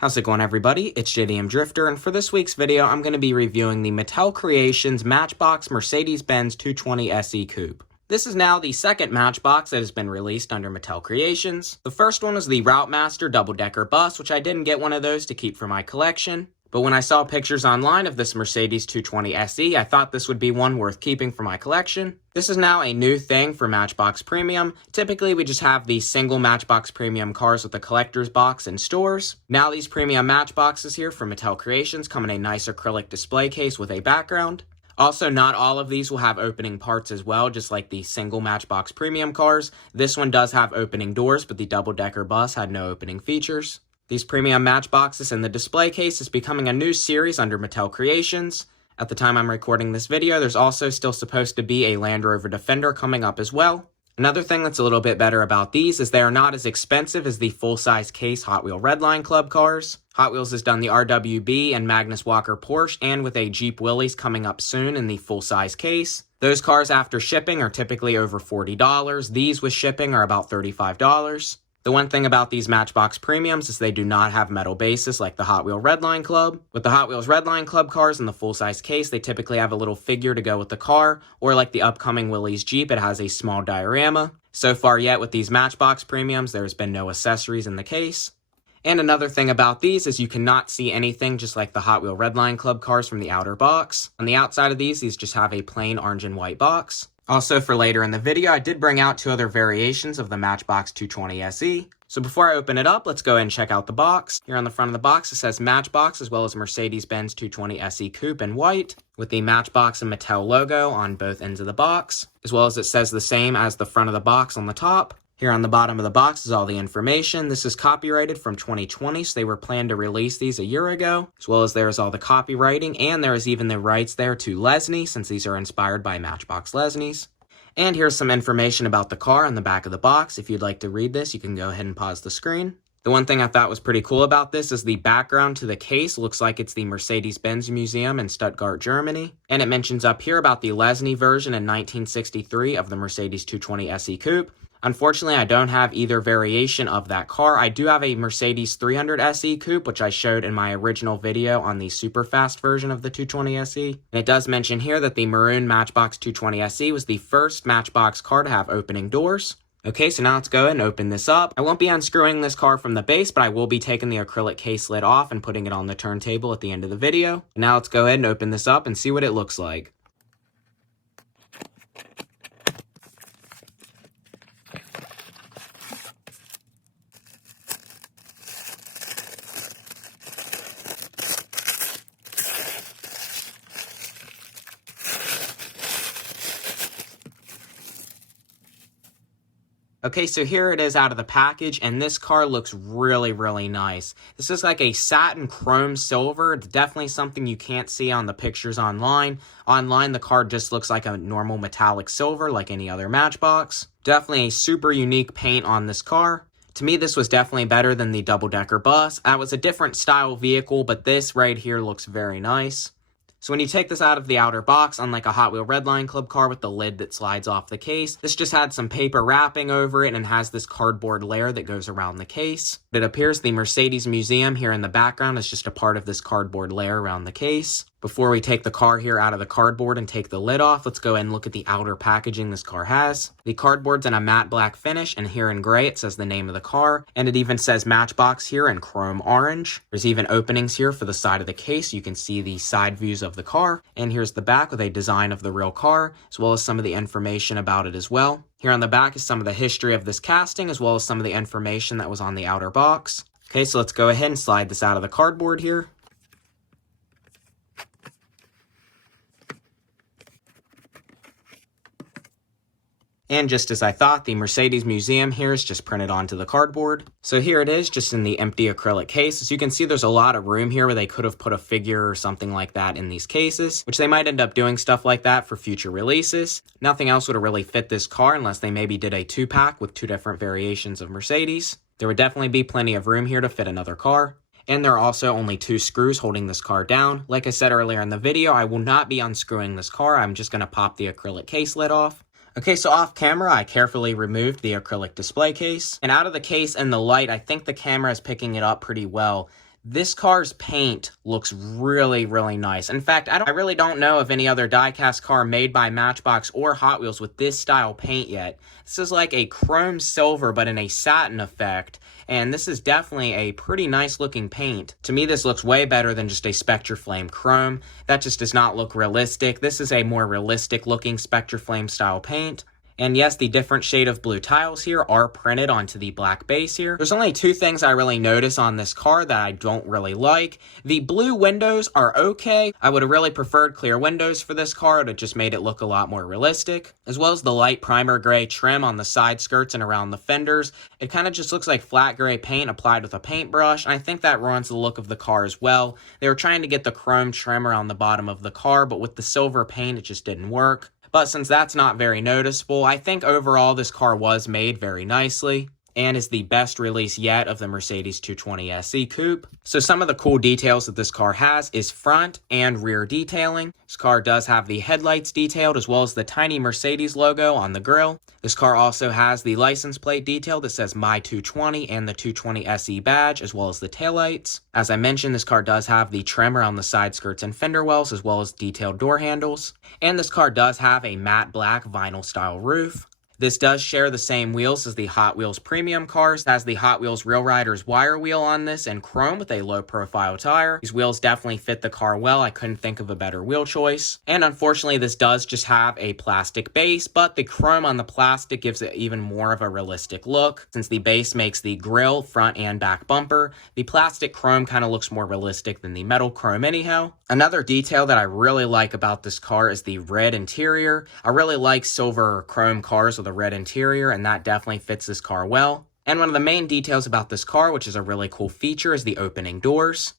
How's it going, everybody? It's JDM Drifter, and for this week's video, I'm going to be reviewing the Mattel Creations Matchbox Mercedes-Benz 220 SE Coupe. This is now the second Matchbox that has been released under Mattel Creations. The first one was the Routemaster double-decker bus, which I didn't get one of those to keep for my collection. But when I saw pictures online of this Mercedes 220 SE, I thought this would be one worth keeping for my collection. This is now a new thing for Matchbox Premium. Typically, we just have the single Matchbox Premium cars with the collector's box in stores. Now these premium Matchboxes here from Mattel Creations come in a nice acrylic display case with a background. Also, not all of these will have opening parts as well, just like the single Matchbox Premium cars. This one does have opening doors, but the double-decker bus had no opening features. These premium Matchboxes in the display case is becoming a new series under Mattel Creations. At the time I'm recording this video, there's also still supposed to be a Land Rover Defender coming up as well. Another thing that's a little bit better about these is they are not as expensive as the full-size case Hot Wheel Redline Club cars. Hot Wheels has done the RWB and Magnus Walker Porsche, and with a Jeep Willys coming up soon in the full-size case. Those cars after shipping are typically over $40. These with shipping are about $35. The one thing about these Matchbox Premiums is they do not have metal bases like the Hot Wheel Redline Club. With the Hot Wheels Redline Club cars in the full-size case, they typically have a little figure to go with the car, or like the upcoming Willys Jeep, it has a small diorama. So far yet with these Matchbox Premiums, there's been no accessories in the case. And another thing about these is you cannot see anything just like the Hot Wheel Redline Club cars from the outer box. On the outside of these just have a plain orange and white box. Also, for later in the video, I did bring out two other variations of the Matchbox 220 SE. So before I open it up, let's go ahead and check out the box. Here on the front of the box, it says Matchbox as well as Mercedes-Benz 220 SE Coupe in white, with the Matchbox and Mattel logo on both ends of the box, as well as it says the same as the front of the box on the top. Here on the bottom of the box is all the information. This is copyrighted from 2020, so they were planned to release these a year ago, as well as there's all the copywriting, and there is even the rights there to Lesney, since these are inspired by Matchbox Lesneys. And here's some information about the car on the back of the box. If you'd like to read this, you can go ahead and pause the screen. The one thing I thought was pretty cool about this is the background to the case looks like it's the Mercedes-Benz Museum in Stuttgart, Germany. And it mentions up here about the Lesney version in 1963 of the Mercedes 220 SE Coupe. Unfortunately, I don't have either variation of that car. I do have a Mercedes 300 SE Coupe, which I showed in my original video on the super fast version of the 220 SE. And it does mention here that the maroon Matchbox 220 SE was the first Matchbox car to have opening doors. Okay, so now let's go ahead and open this up. I won't be unscrewing this car from the base, but I will be taking the acrylic case lid off and putting it on the turntable at the end of the video. Now let's go ahead and open this up and see what it looks like. Okay, so here it is out of the package, and this car looks really, really nice. This is like a satin chrome silver. It's definitely something you can't see on the pictures online. Online, the car just looks like a normal metallic silver, like any other Matchbox. Definitely a super unique paint on this car. To me, this was definitely better than the double-decker bus. That was a different style vehicle, but this right here looks very nice. So when you take this out of the outer box, unlike a Hot Wheel Redline Club car with the lid that slides off the case, this just had some paper wrapping over it and has this cardboard layer that goes around the case. It appears the Mercedes Museum here in the background is just a part of this cardboard layer around the case. Before we take the car here out of the cardboard and take the lid off, let's go ahead and look at the outer packaging this car has. The cardboard's in a matte black finish, and here in gray it says the name of the car, and it even says Matchbox here in chrome orange. There's even openings here for the side of the case. You can see the side views of the car, and here's the back with a design of the real car, as well as some of the information about it as well. Here on the back is some of the history of this casting, as well as some of the information that was on the outer box. Okay, so let's go ahead and slide this out of the cardboard here. And just as I thought, the Mercedes Museum here is just printed onto the cardboard. So here it is, just in the empty acrylic case. As you can see, there's a lot of room here where they could have put a figure or something like that in these cases, which they might end up doing stuff like that for future releases. Nothing else would have really fit this car unless they maybe did a 2-pack with 2 different variations of Mercedes. There would definitely be plenty of room here to fit another car. And there are also only 2 screws holding this car down. Like I said earlier in the video, I will not be unscrewing this car. I'm just going to pop the acrylic case lid off. Okay, so off camera, I carefully removed the acrylic display case. And out of the case and the light, I think the camera is picking it up pretty well. This car's paint looks really, really nice. In fact, I really don't know of any other die-cast car made by Matchbox or Hot Wheels with this style paint yet. This is like a chrome silver, but in a satin effect, and this is definitely a pretty nice looking paint. To me, this looks way better than just a Spectraflame chrome. That just does not look realistic. This is a more realistic looking Spectraflame style paint. And yes, the different shade of blue tiles here are printed onto the black base here. There's only two things I really notice on this car that I don't really like. The blue windows are okay. I would have really preferred clear windows for this car. It just made it look a lot more realistic. As well as the light primer gray trim on the side skirts and around the fenders. It kind of just looks like flat gray paint applied with a paintbrush, and I think that ruins the look of the car as well. They were trying to get the chrome trim around the bottom of the car, but with the silver paint, it just didn't work. But since that's not very noticeable, I think overall this car was made very nicely and is the best release yet of the Mercedes 220 SE Coupe. So some of the cool details that this car has is front and rear detailing. This car does have the headlights detailed as well as the tiny Mercedes logo on the grille. This car also has the license plate detail that says My 220 and the 220 SE badge as well as the taillights. As I mentioned, this car does have the trim around the side skirts and fender wells as well as detailed door handles. And this car does have a matte black vinyl style roof. This does share the same wheels as the Hot Wheels premium cars. It has the Hot Wheels Real Riders wire wheel on this in chrome with a low profile tire. These wheels definitely fit the car well. I couldn't think of a better wheel choice. And unfortunately, this does just have a plastic base, but the chrome on the plastic gives it even more of a realistic look. Since the base makes the grille, front and back bumper, the plastic chrome kind of looks more realistic than the metal chrome anyhow. Another detail that I really like about this car is the red interior. I really like silver or chrome cars with a red interior, and that definitely fits this car well. And one of the main details about this car, which is a really cool feature, is the opening doors.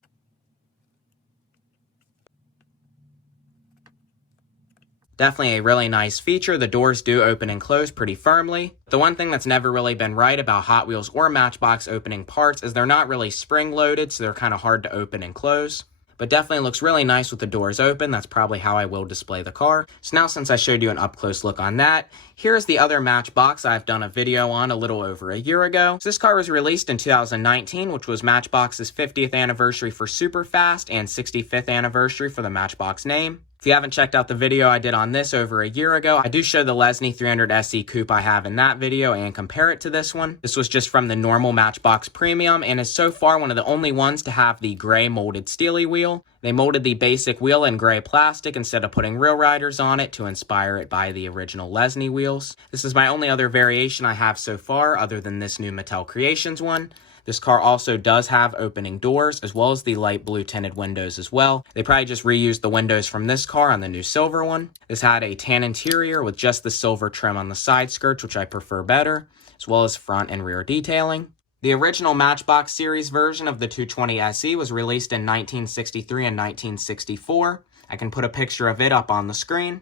Definitely a really nice feature. The doors do open and close pretty firmly. The one thing that's never really been right about Hot Wheels or Matchbox opening parts is they're not really spring loaded, so they're kind of hard to open and close. But definitely looks really nice with the doors open. That's probably how I will display the car. So now, since I showed you an up-close look on that, here's the other Matchbox I've done a video on a little over a year ago. So this car was released in 2019, which was Matchbox's 50th anniversary for Superfast and 65th anniversary for the Matchbox name. If you haven't checked out the video I did on this over a year ago, I do show the Lesney 300 SE Coupe I have in that video and compare it to this one. This was just from the normal Matchbox Premium and is so far one of the only ones to have the gray molded steely wheel. They molded the basic wheel in gray plastic instead of putting Real Riders on it to inspire it by the original Lesney wheels. This is my only other variation I have so far other than this new Mattel Creations one. This car also does have opening doors, as well as the light blue tinted windows as well. They probably just reused the windows from this car on the new silver one. This had a tan interior with just the silver trim on the side skirts, which I prefer better, as well as front and rear detailing. The original Matchbox series version of the 220 SE was released in 1963 and 1964. I can put a picture of it up on the screen.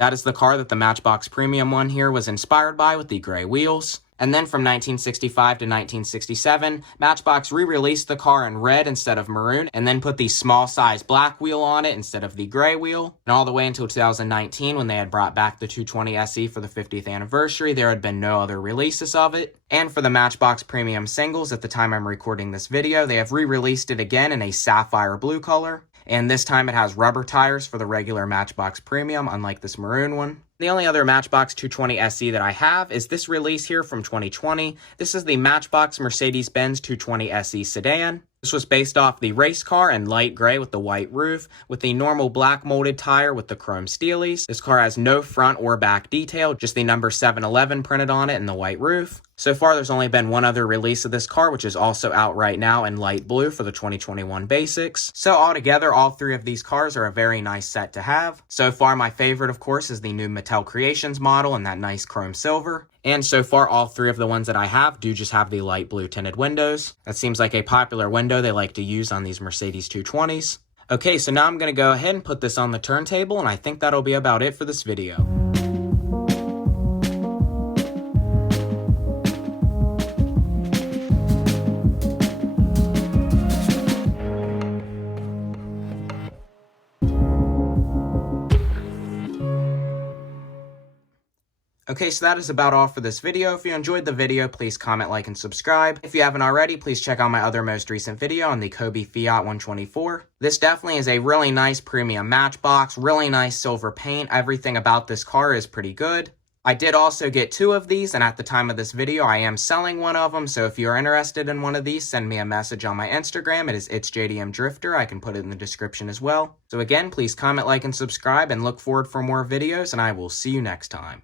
That is the car that the Matchbox Premium one here was inspired by with the gray wheels. And then from 1965 to 1967, Matchbox re-released the car in red instead of maroon, and then put the small size black wheel on it instead of the gray wheel. And all the way until 2019, when they had brought back the 220 SE for the 50th anniversary, there had been no other releases of it. And for the Matchbox Premium singles, at the time I'm recording this video, they have re-released it again in a sapphire blue color. And this time it has rubber tires for the regular Matchbox Premium, unlike this maroon one. The only other Matchbox 220 SE that I have is this release here from 2020. This is the Matchbox Mercedes-Benz 220 SE sedan. This was based off the race car in light gray with the white roof, with the normal black molded tire with the chrome steelies. This car has no front or back detail, just the number 711 printed on it and the white roof. So far, there's only been one other release of this car, which is also out right now in light blue for the 2021 basics. So altogether, all three of these cars are a very nice set to have. So far, my favorite, of course, is the new Mattel Creations model in that nice chrome silver. And so far, all three of the ones that I have do just have the light blue tinted windows. That seems like a popular window they like to use on these Mercedes 220s. Okay, so now I'm going to go ahead and put this on the turntable, and I think that'll be about it for this video. Okay, so that is about all for this video. If you enjoyed the video, please comment, like, and subscribe. If you haven't already, please check out my other most recent video on the Coupe Fiat 124. This definitely is a really nice premium Matchbox, really nice silver paint. Everything about this car is pretty good. I did also get 2 of these, and at the time of this video, I am selling one of them, so if you're interested in one of these, send me a message on my Instagram. It is itsjdmdrifter. I can put it in the description as well. So again, please comment, like, and subscribe, and look forward for more videos, and I will see you next time.